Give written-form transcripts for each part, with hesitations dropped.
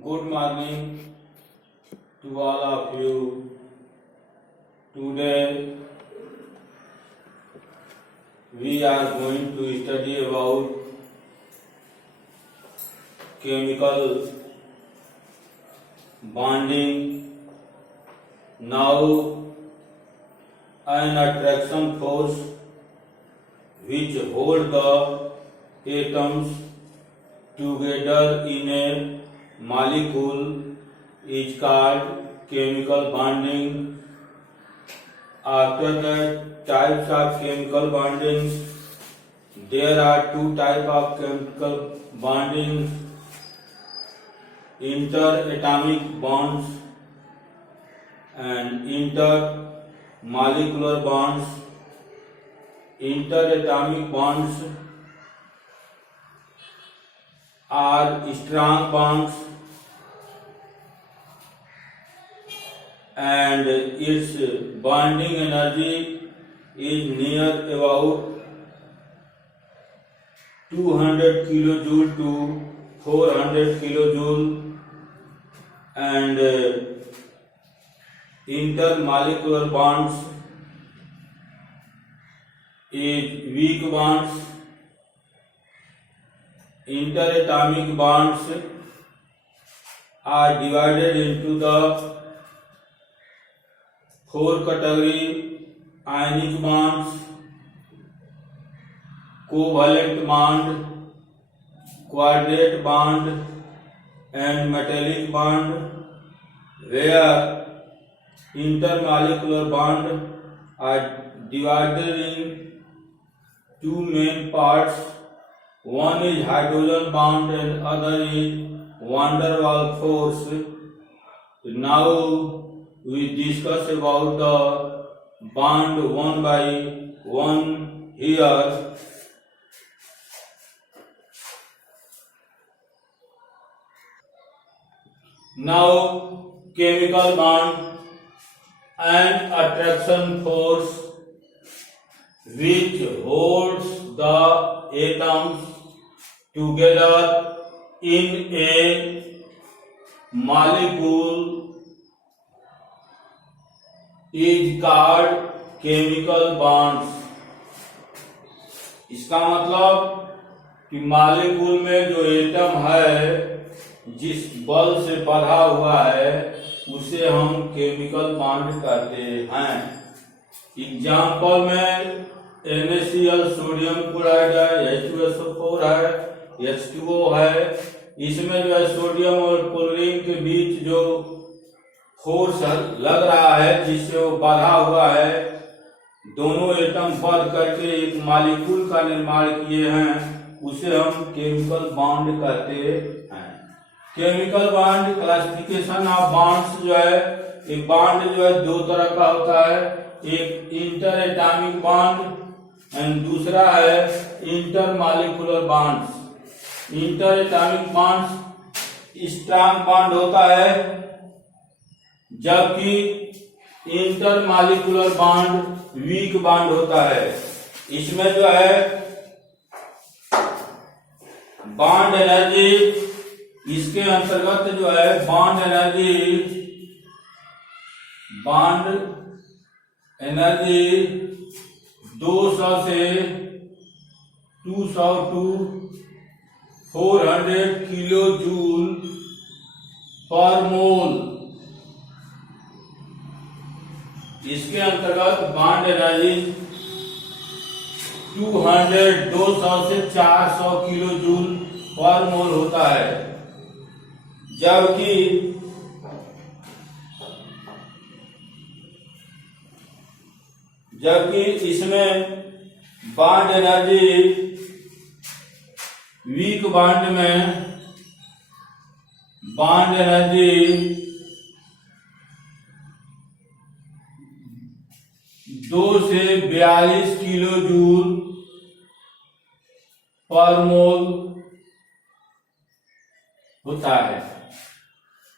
Good morning to all of you. Today we are going to study about chemical bonding. Now, an attraction force which hold the atoms together in a molecule is called chemical bonding. After that, types of chemical bondings, there are two types of chemical bondings: interatomic bonds and intermolecular bonds. Interatomic bonds are strong bonds and its bonding energy is near about 200 kilojoule to 400 kilojoule, and intermolecular bonds is weak bonds. Interatomic bonds are divided into the four category: ionic bonds, covalent bond, coordinate bond, and metallic bond. Where intermolecular bond are divided in two main parts. One is hydrogen bond and other is van der Waals force. Now we discuss about the bond one by one here. Now, chemical bond and attraction force which holds the atoms together in a molecule is called chemical bonds. इसका मतलब कि molecule में जो atom है, जिस बल से बंधा हुआ है, उसे हम केमिकल बॉन्ड कहते हैं। एग्जाम्पल में NaCl सोडियम क्लोराइड है, H2SO4 है, H2O है। इसमें जो है सोडियम और क्लोरीन के बीच जो फोर्स लग रहा है, जिससे वो बांधा हुआ है, दोनों एटम बंध करके एक मॉलिक्यूल का निर्माण किए हैं, उसे हम केमिकल बॉन्ड कहते हैं। Chemical bond classification of bonds जो है, एक बॉन्ड जो है दो तरह का होता है, एक इंटरएटॉमिक बॉन्ड एंड दूसरा है intermolecular bonds. Interatomic bonds strong bond होता है, जबकि इंटरमॉलिक्यूलर बॉन्ड वीक बॉन्ड होता है। इसमें जो है बॉन्ड एनर्जी, इसके अंतर्गत जो है बॉन्ड एनर्जी 200 से 200 टू 400 किलो जूल पर मोल। इसके अंतर्गत बॉन्ड एनर्जी 200 से 400 किलो जूल पर मोल होता है, जबकि इसमें बॉन्ड एनर्जी वीक बॉन्ड में बॉन्ड एनर्जी 2 से 42 किलो जूल पर मोल होता है।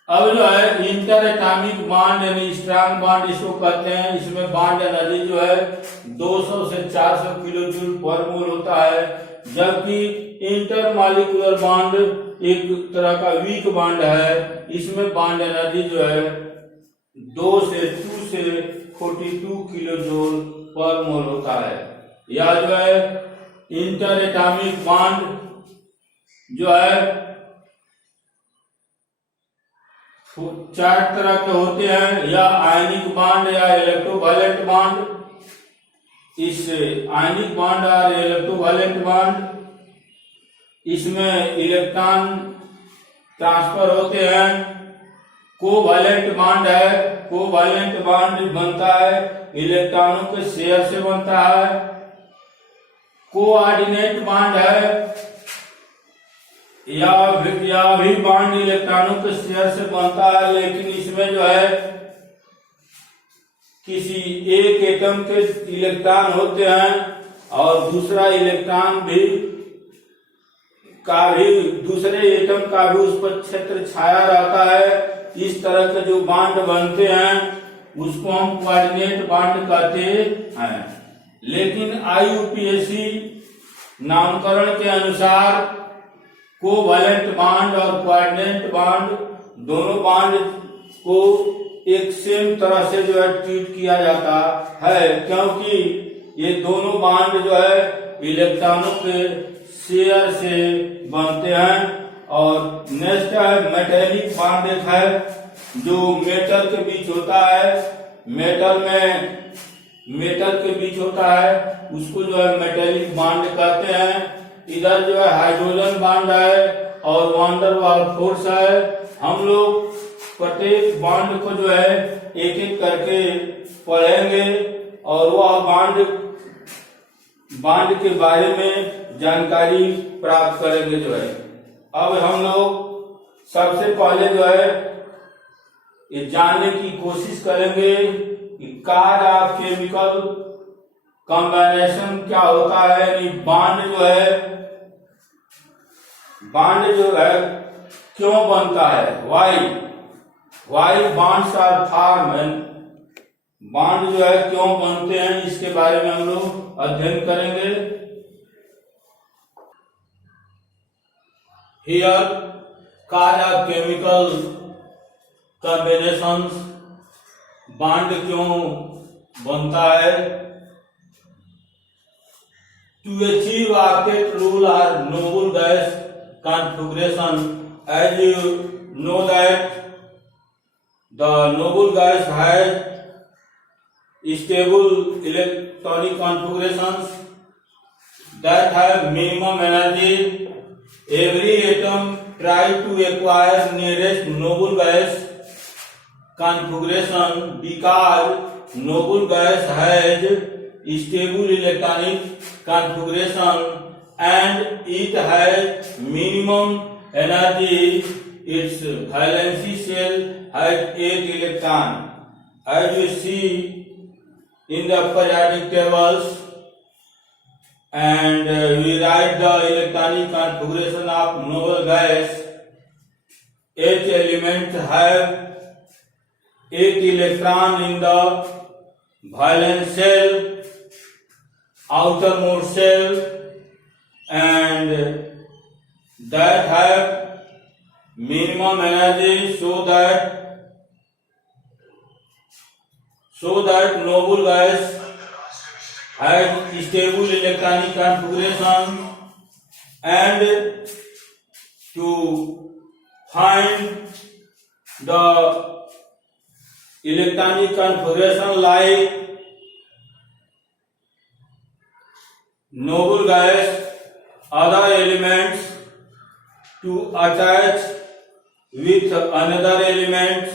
अब जो है इंटरएटॉमिक बॉन्ड यानी स्ट्रांग बॉन्ड इसको कहते हैं। इसमें बॉन्ड एनर्जी जो है 200 से 400 किलो जूल पर मोल होता है, जबकि इंटरमॉलिक्यूलर बॉन्ड एक तरह का वीक बॉन्ड है। इसमें बॉन्ड एनर्जी जो है 2 से 42 किलो जूल पर मोल होता है। यह जो है इंटर एटॉमिक बॉन्ड जो है 4 तरह के होते हैं, या आयनिक बॉन्ड या इलेक्ट्रोवायलेंट बॉन्ड। इस आयनिक बॉन्ड और इलेक्ट्रोवायलेंट बॉन्ड, इसमें इलेक्ट्रॉन ट्रांसफर होते हैं। कोवैलेंट बॉन्ड है, कोवैलेंट बॉन्ड बनता है इलेक्ट्रॉनों के शेयर से बनता है। कोऑर्डिनेट बॉन्ड है, या भी बॉन्ड इलेक्ट्रॉनों के शेयर से बनता है, लेकिन इसमें जो है किसी एक एटम के इलेक्ट्रॉन होते हैं और दूसरा इलेक्ट्रॉन भी दूसरे एटम का भी उस पर क्षेत्र छाया रहता है। इस तरह के जो बॉन्ड बनते हैं उसको हम कोऑर्डिनेट बॉन्ड कहते हैं। लेकिन IUPAC नामकरण के अनुसार कोवैलेंट बॉन्ड और कोऑर्डिनेट बॉन्ड दोनों बॉन्ड को एक सेम तरह से जो है ट्रीट किया जाता है, क्योंकि ये दोनों बॉन्ड जो है इलेक्ट्रॉनों के शेयर से बनते हैं। और नेक्स्ट है मेटेलिक बॉन्ड, एक है जो मेटल के बीच होता है। मेटल के बीच होता है, उसको जो है मेटेलिक बॉन्ड कहते हैं। इधर जो है हाइड्रोजन बॉन्ड है और वांडर वाल फोर्स है। हम लोग प्रत्येक बॉन्ड को जो है एक एक करके पढ़ेंगे और वह बॉन्ड के बारे में जानकारी प्राप्त करेंगे जो है। अब हम लोग सबसे पहले जो है ये जानने की कोशिश करेंगे कि कार्ड ऑफ केमिकल कॉम्बिनेशन क्या होता है, यानी बॉन्ड जो है क्यों बनता है, why bonds are form, bond जो है क्यों बनते हैं, इसके बारे में हम लोग अध्ययन करेंगे। Here card of chemical combinations, bond क्यों बनता है। टू अचीव ऑक्टेट रूल और noble gas configuration, as you know that the noble gas has stable electronic configurations that have minimum energy. Every atom try to acquire nearest noble gas configuration because noble gas has stable electronic configuration and it has minimum energy. Its valency shell has 8 electrons. As you see in the periodic tables, and we write the electronic configuration of noble gas. Each element have 8 electrons in the valence shell, outermost shell, and that have minimum energy, so that noble gas has stable electronic configuration. And to find the electronic configuration like noble gas, other elements to attach with another element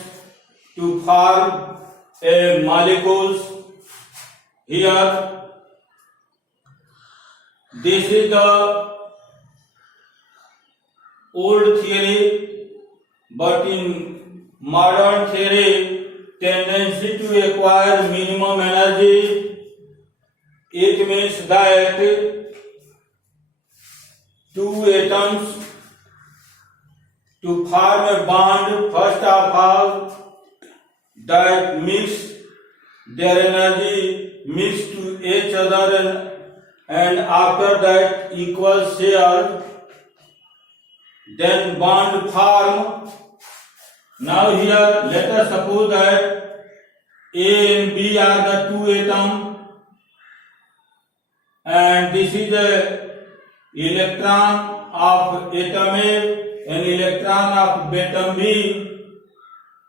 to form a molecules. Here this is the old theory, but in modern theory tendency to acquire minimum energy, it means that two atoms to form a bond, first of all that mix their energy mix to each other, and after that equal share then bond form. Now here let us suppose that A and B are the two atoms, and this is the electron of atom A and electron of atom B,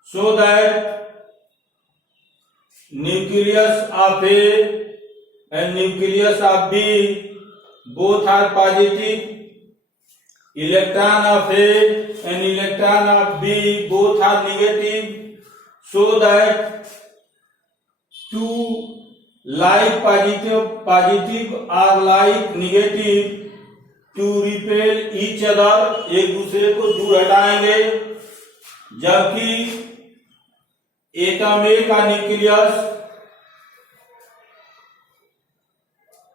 so that nucleus of A and nucleus of B both are positive. Electron of A and electron of B both are negative, so that two like positive or like negative to repel each other, एक दूसरे को दूर हटाएंगे, जबकि atom A का nucleus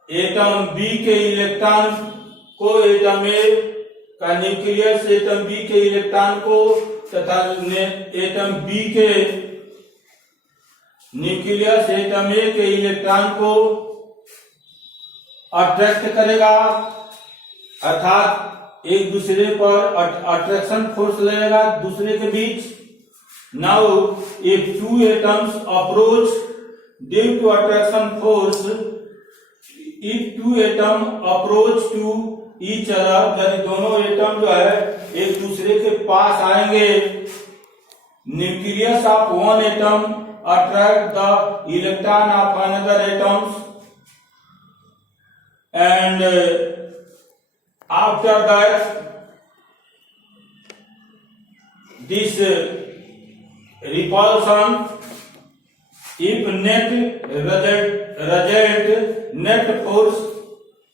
atom B के electron को atom A का न्यूक्लियस एटम बी के इलेक्ट्रॉन को तथा एटम बी के न्यूक्लियस एटम ए के इलेक्ट्रॉन को अट्रैक्ट करेगा, अर्थात एक दूसरे पर अट्रैक्शन फोर्स लगेगा दूसरे के बीच. Now if two atoms approach due to attraction force, if two atom approach to each other, यदि दोनों एटम जो है एक दूसरे के पास आएंगे, nucleus of one atom attract the electron of another atoms, and after that this repulsion, if net result net force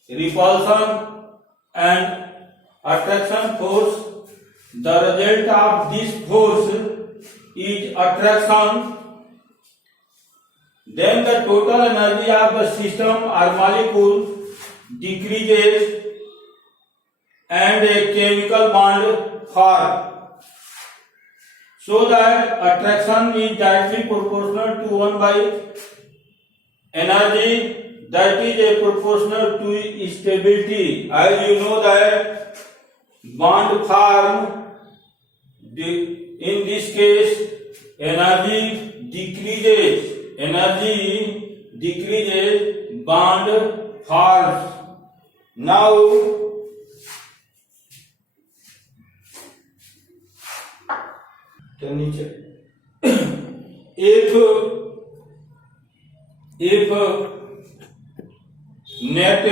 repulsion and attraction force, the result of this force is attraction, then the total energy of the system or molecule decreases and a chemical bond forms, so that attraction is directly proportional to 1 by energy, that is a proportional to stability. As you know that bond form, in this case energy decreases, bond forms. Now if net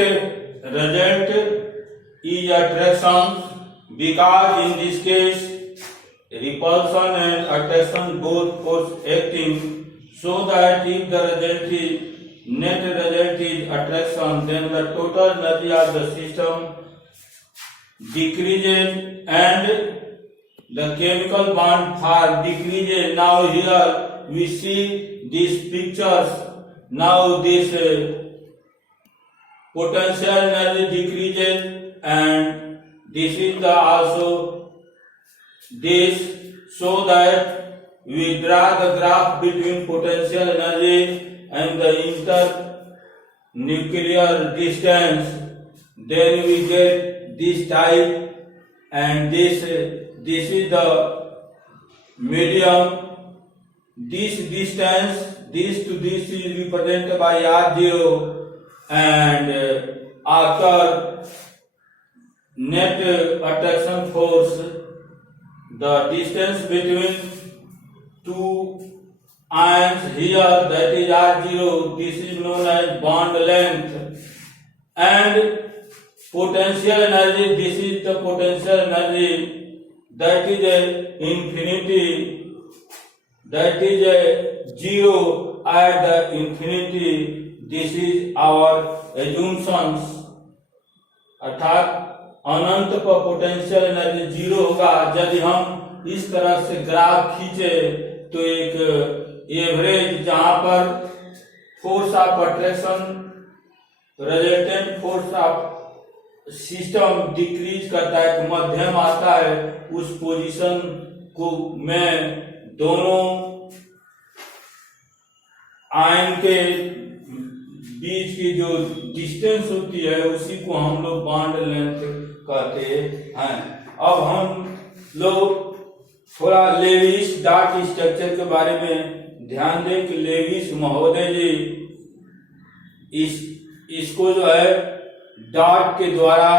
result is attraction, because in this case repulsion and attraction both force acting, so that if the result is net result is attraction, then the total energy of the system decreases and the chemical bond form decreases. Now here we see these pictures. Now this potential energy decreases, and this is the also this, so that we draw the graph between potential energy and the internuclear distance. Then we get this type, and this is the medium. This distance, this to this is represented by R0, and after net attraction force, the distance between two ions here, that is R0, this is known as bond length, and potential energy, this is the potential energy, that is a infinity, that is a zero at the infinity. This is our assumptions, अर्थात अनंत पर potential energy zero होगा. यदि हम इस तरह से graph खींचे तो एक एवरेज, जहां पर force of attraction resultant force of system decrease करता है, तो मध्यम आता है, उस पोजीशन को में दोनों आयन के बीच की जो डिस्टेंस होती है उसी को हम लोग बॉन्ड लेंथ कहते हैं. अब हम लोग थोड़ा लेविस डार्ट स्ट्रक्चर के बारे में ध्यान दें कि लेविस महोदय जी इसको जो है डार्ट के द्वारा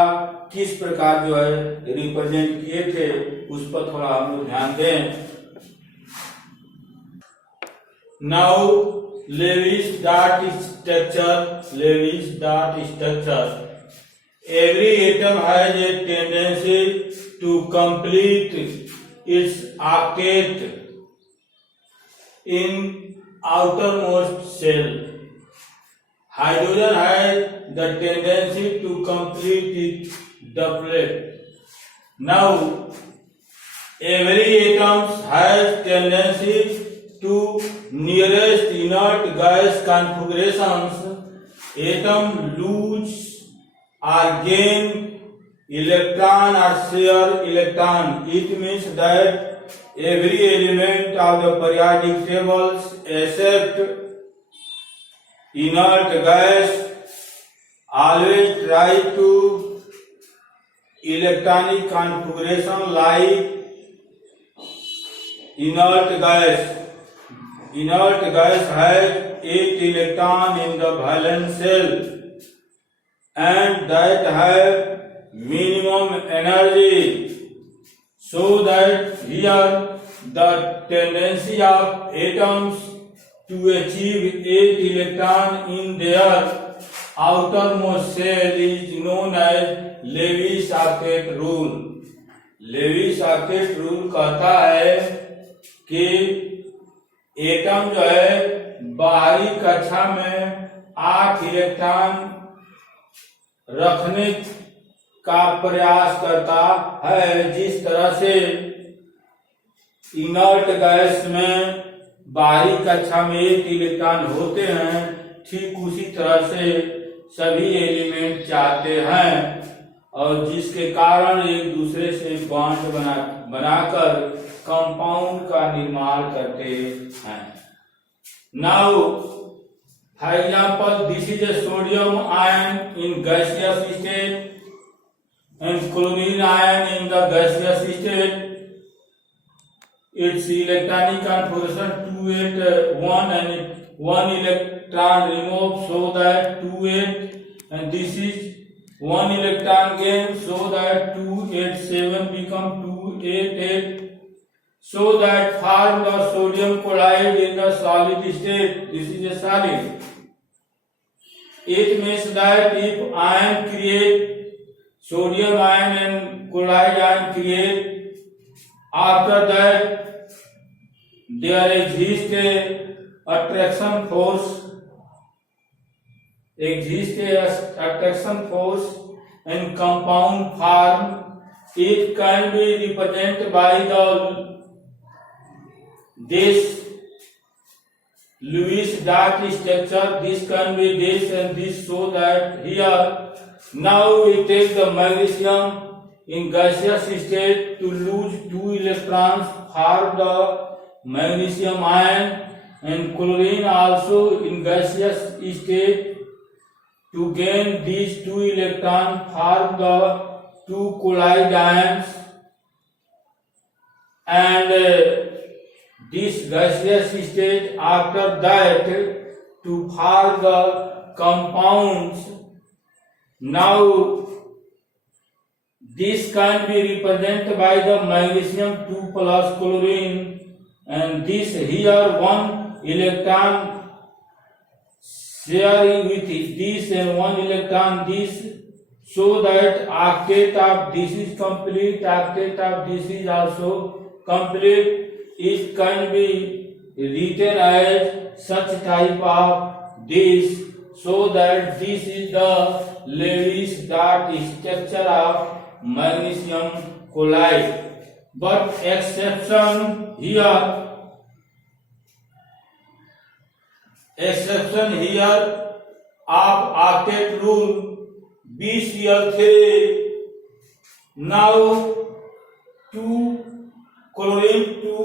किस प्रकार जो है रिप्रेजेंट किए थे, उस पर थोड़ा हम लोग ध्यान दें। नाउ लेविस डार्ट structure, every atom has a tendency to complete its octet in outermost shell. Hydrogen has the tendency to complete its doublet. Now, every atom has tendency to nearest inert gas configurations. Atom lose or gain electron or share electron. It means that every element of the periodic tables except inert gas always try to electronic configuration like inert gas. Inert gas has 8 electron in the valence shell and that have minimum energy, so that here the tendency of atoms to achieve 8 electron in their outermost shell is known as Lewis octet rule. Lewis octet rule कहता है कि atom जो है बाहरी कक्षा में 8 electron रखने का प्रयास करता है। जिस तरह से इनर्ट गैस में बाहरी कक्षा में 8 इलेक्ट्रॉन होते हैं, ठीक उसी तरह से सभी एलिमेंट चाहते हैं और जिसके कारण एक दूसरे से बॉन्ड बनाकर कंपाउंड का निर्माण करते हैं। Now for example, this is a sodium ion in gaseous state and chlorine ion in the gaseous state. Its electronic configuration 281 and 1 electron removed, so that 28, and this is 1 electron gain, so that 287 become 288. So that form the sodium chloride in the solid state. This is a solid. It means that if ion create, sodium ion and chloride ion create, after that there exists a attraction force and compound form. It can be represented by this Lewis dot structure. This can be this and this, so that here now we take the magnesium in gaseous state to lose 2 electrons for the magnesium ion, and chlorine also in gaseous state to gain these 2 electrons for the 2 chloride ions, and this gaseous state after that to form the compounds. Now this can be represented by the magnesium 2 plus chlorine, and this here 1 electron sharing with this and 1 electron this, so that octet of this is complete, octet of this is also complete. It can be written as such type of this, so that this is the Lewis dot structure of magnesium chloride. But exception here of octet rule BCl3. Now 2 chlorine to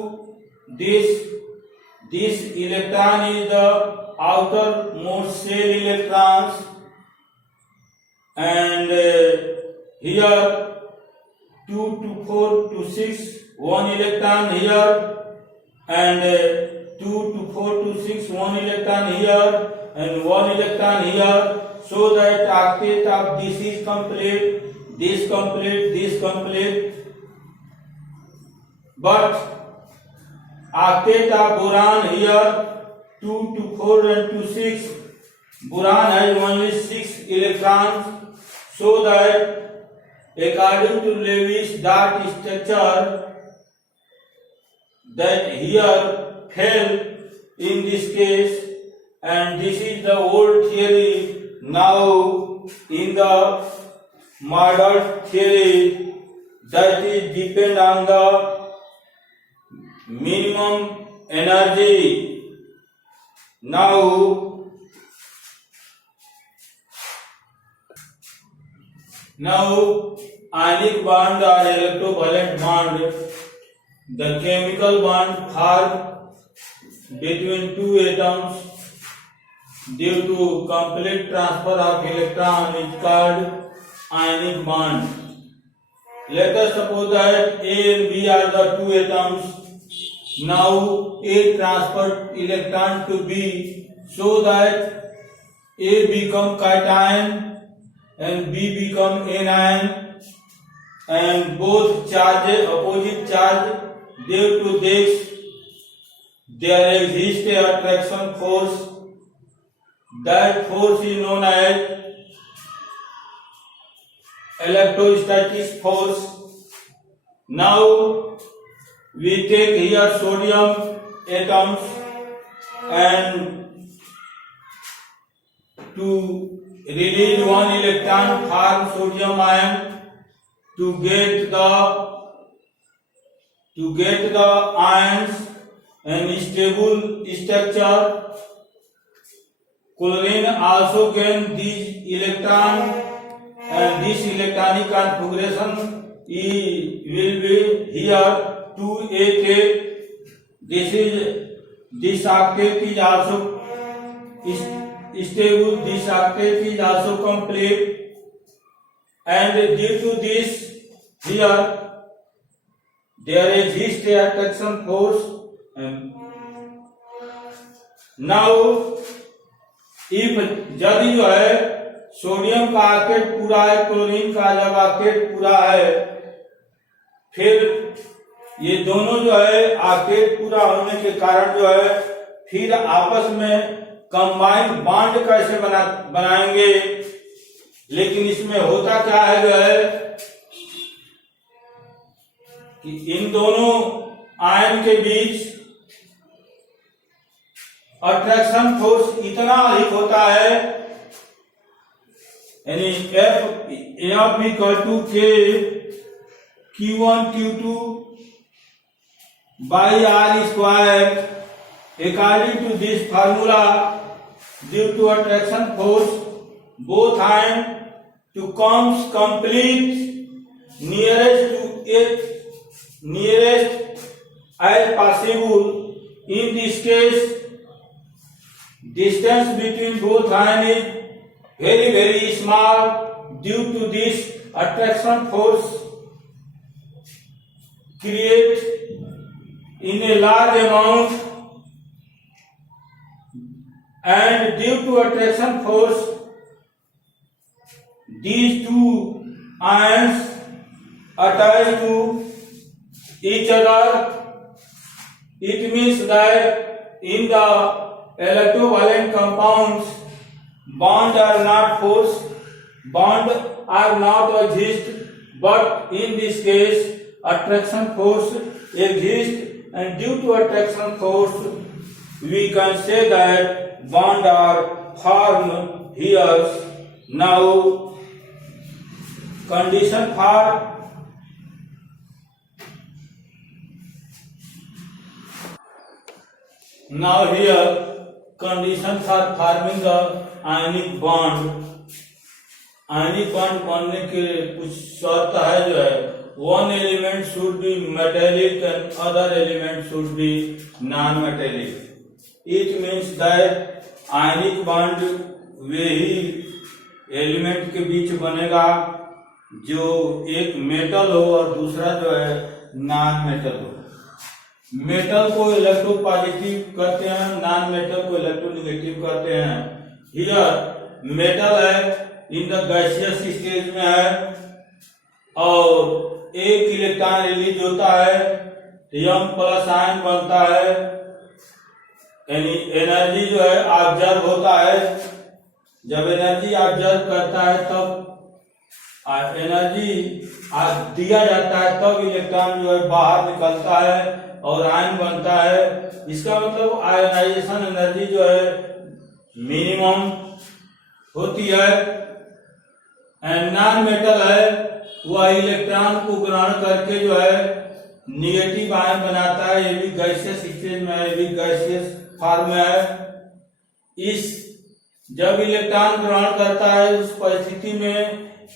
this electron is the outermost shell electrons, and here 2 to 4 to 6 1 electron here, and 2 to 4 to 6 1 electron here and 1 electron here, so that octet of this is complete, this complete, this complete. But octet of boron here 2 to 4 and to 6, boron has only 6 electrons, so that according to Lewis dot structure, that here fell in this case, and this is the old theory. Now in the modern theory, that is depend on the minimum energy. Now ionic bond or electrovalent bond, the chemical bond formed between two atoms due to complete transfer of electron is called ionic bond. Let us suppose that A and B are the two atoms. Now A transferred electron to B, so that A become cation and B become anion, and both charges, opposite charge, due to this there exists a attraction force. That force is known as electrostatic force. Now we take here sodium atoms, and to release one electron form sodium ion to get the ions and stable structure. Chlorine also gain this electron, and this electronic configuration will be here 288. This octet is also stable, this octet is also complete, and due to this here there exists a attraction force. Now if यदि जो है sodium का octet पूरा है, chlorine का जब octet पूरा है, फिर ये दोनों जो है ऑक्टेट पूरा होने के कारण जो है फिर आपस में कंबाइंड बॉन्ड कैसे बनाएंगे। लेकिन इसमें होता क्या है जो है कि इन दोनों आयन के बीच अट्रैक्शन फोर्स इतना अधिक होता है, यानी F इक्वल टू के Q1 Q2 by R square. According to this formula, due to attraction force, both ions to come complete nearest as possible. In this case, distance between both ions is very very small. Due to this attraction force create in a large amount, and due to attraction force these two ions attach to each other. It means that in the electrovalent compounds bond are not force, bond are not exist, but in this case attraction force exists, and due to attraction force we can say that bond are formed here. Now condition for condition for forming the ionic bond. Ionic bond बनने के कुछ शर्त है जो है, one element should be metallic and other element should be non-metallic. It means that ionic bond way he element के बीच बनेगा जो एक मेटल हो और दूसरा जो है नॉन मेटल हो। मेटल को इलेक्ट्रोपॉजिटिव कहते हैं, नॉन मेटल को इलेक्ट्रोनेगेटिव कहते हैं। हियर मेटल है इन द गैसियस स्टेज में है और एक इलेक्ट्रॉन रिलीज होता है, यम प्लस आयन बनता है, यानी एनर्जी जो है ऑब्जर्व होता है। जब एनर्जी ऑब्जर्व करता है तब एनर्जी दिया जाता है, तब इलेक्ट्रॉन जो है बाहर निकलता है और आयन बनता है। इसका मतलब आयनाइजेशन एनर्जी जो है मिनिमम होती है। एंड नॉन मेटल है वह इलेक्ट्रॉन को ग्रहण करके जो है निगेटिव आयन बनाता है। ये भी गैसियस स्टेज में है, ये भी गैसियस फॉर्म में है। इस जब इलेक्ट्रॉन ग्रहण करता है उस परिस्थिति में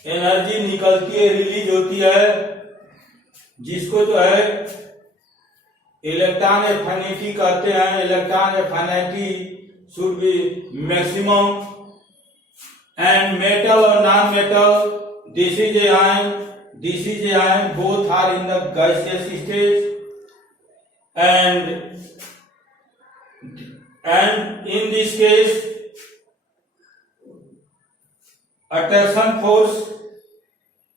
एनर्जी निकलती है, रिलीज होती है, जिसको जो है इलेक्ट्रॉन एफिनिटी कहते हैं। Electron affinity should be maximum. And metal और non metal, this is a ion, this is a ion, both are in the gaseous stage and in this case attraction force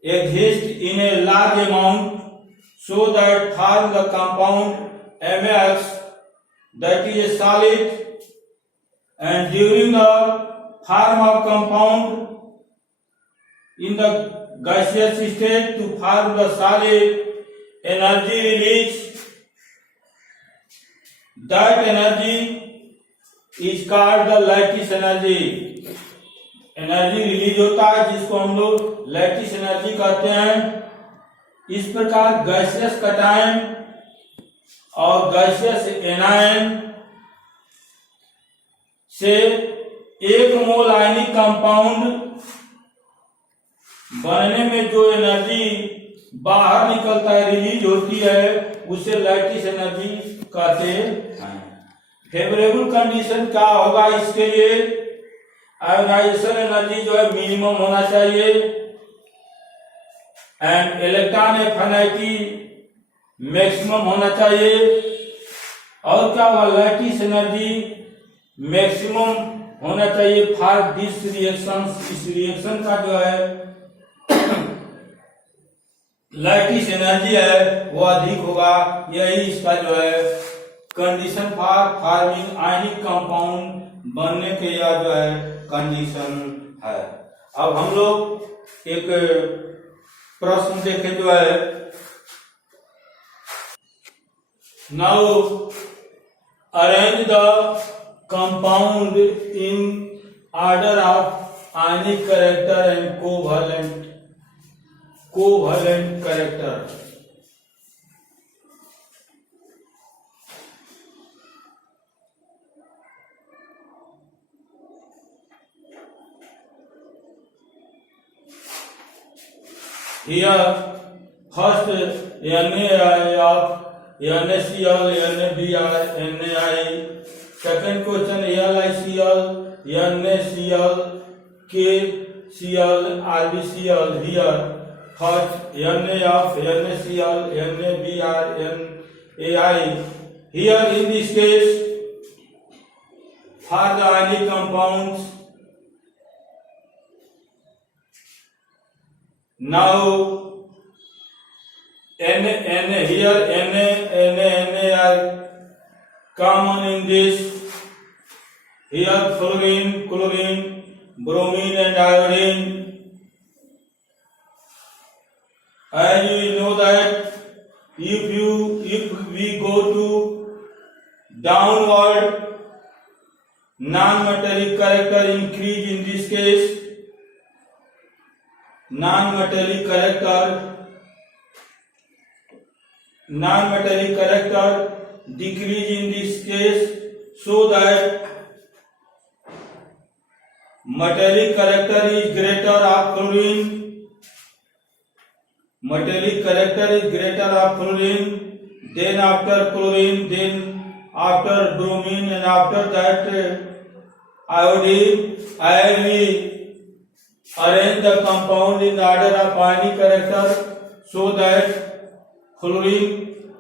exists in a large amount so that form the compound MX, that is a solid, and during the form of compound in the gaseous state to form the solid, energy release, that energy is called the lattice energy. Energy release होता है जिसको हम लोग lattice energy कहते हैं। इस प्रकार gaseous cation और गैसियस एनायन से एक मोल आयनिक कंपाउंड बनने में जो एनर्जी बाहर निकलता है, रिलीज होती है, उसे लैटिस एनर्जी कहते हैं। फेवरेबल कंडीशन क्या होगा इसके लिए? आयोनाइजेशन एनर्जी जो है मिनिमम होना चाहिए एंड इलेक्ट्रॉन एफिनिटी मैक्सिमम होना चाहिए। और क्या होगा? लैटिस एनर्जी मैक्सिमम होना चाहिए फॉर दिस रिएक्शन। इस रिएक्शन का जो है लैटिस एनर्जी है वो अधिक होगा। यही इसका जो है condition for forming ionic compound बनने के या जो है कंडीशन है। अब हम लोग एक प्रश्न देखें जो है, now arrange the compound in order of ionic character and covalent character. Here first NaI of NaCl, NaBr, NaI. Second question LiCl, NaCl, KCl, RbCl. Here first Na of NaCl, NaBr, NaI. Here in this case for the ionic compounds, now here Na are common in this. Here fluorine, chlorine, bromine and iodine. As you know that if we go to downward, non-metallic character increase in this case. Non-metallic character decrease in this case, so that metallic character is greater of chlorine. Metallic character is greater of chlorine, then after chlorine, then after bromine, and after that iodine. As we arrange the compound in the order of ionic character so that fluorine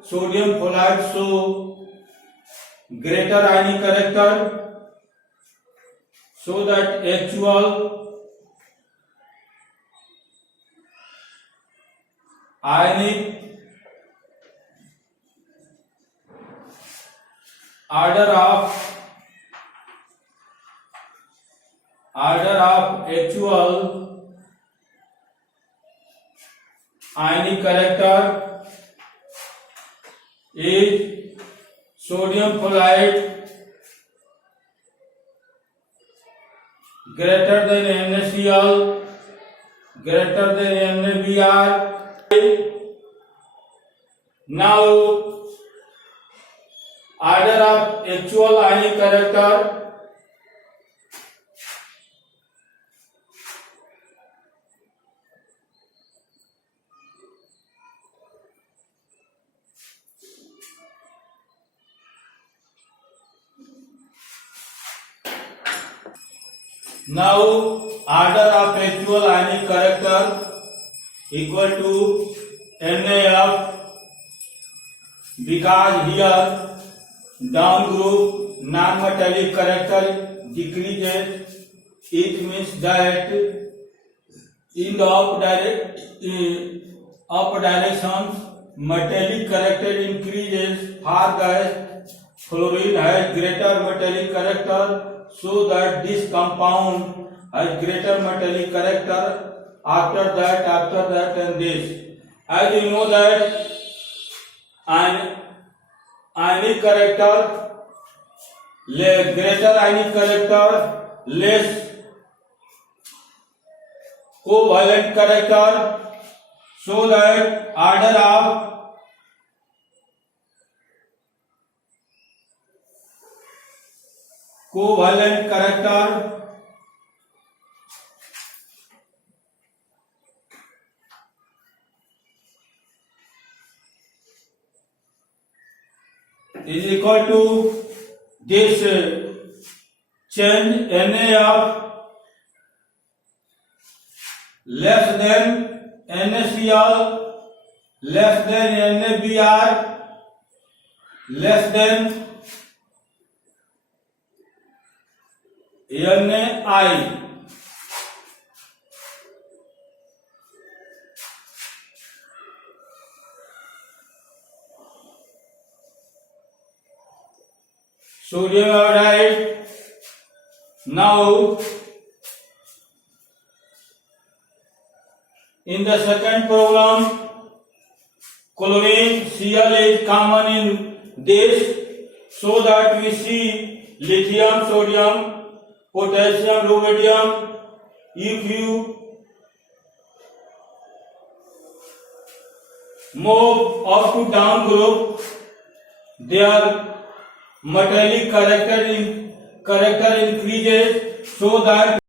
sodium fluoride show greater ionic character, so that actual ionic order of actual ionic character is sodium fluoride greater than NaCl greater than NaBr. Now order of actual ionic character equal to NaF, because here down group non-metallic character decreases. It means that in the up directions metallic character increases. For gas fluorine has greater metallic character, so that this compound has greater metallic character. After that and this, as you know that ionic character greater ionic character, less covalent character, so that order of covalent character is equal to this change NaF less than NaCl less than NaBr less than NaI. Sodium iodide. Now in the second problem, chlorine Cl is common in this, so that we see lithium, sodium, potassium, rubidium. If you move up to down group, their metallic character increases, so that